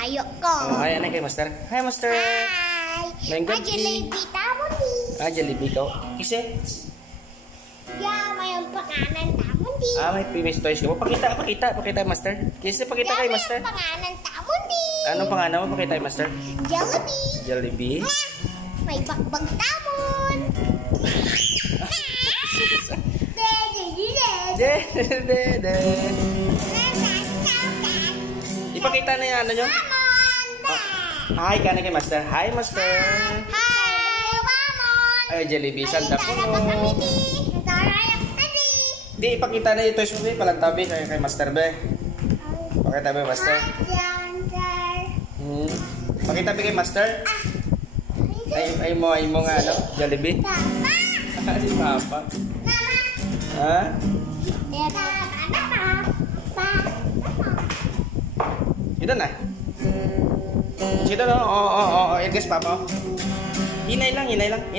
tayo ko. Hi, ano kay Master? Hi, Master. Hi. Manggod Jollibee tamon di. Jollibee ka. Kise? Yeah, may panganan tamon di. May previous toys ka. Pakita, Master. Kise, pakita kay Master. May panganan tamon di. Anong pangalan mo? Pakita kay Master. Jollibee. Jollibee. May bagbag tamon. Ipakita na yung ano nyo. Hi ka na kay Master. Hi, Master. Hi, Wamon. Ay, Jollibee. Santa po. Di, ipakita na yung toys mo. Palantabi kay Master be. Pakita be, Master. Pakita be kay Master. Ay mo nga ano, Jollibee. Si Papa. Ha? Ito na. Ito na. Oo. Guys, Papa. Hinay lang mula na. 1, 2,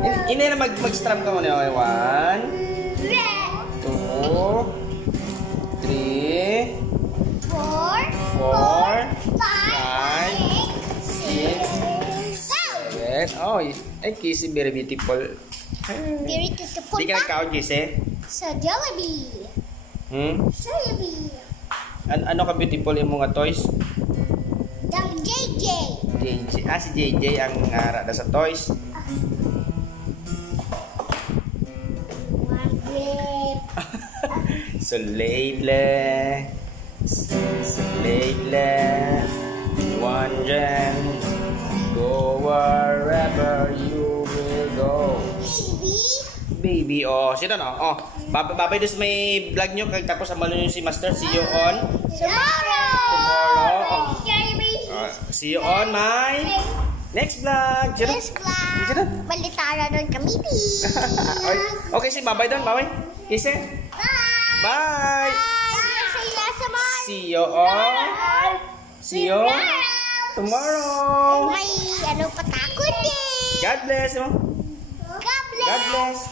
3. Hinay na mag-strum ka muna. 1, 2, 3, 4, 5, 6, 7. Oh, ay, Kissy, very beautiful. Very beautiful. Di ka nag-count, Kissy? Sa Jollibee. Jollibee. Ano ka beautiful yung mga toys? Ang JJ. Si JJ ang rada sa toys. One grip. Lately, one gen, go wherever you will go. Baby, sino na? Babay dos may vlog nyo, tapos amalo nyo si Master. See you on tomorrow. See you on my next vlog. Balitara doon kami. Okay, babay doon, babay. Kise. Bye. See you tomorrow. May patakot din. God bless. God bless.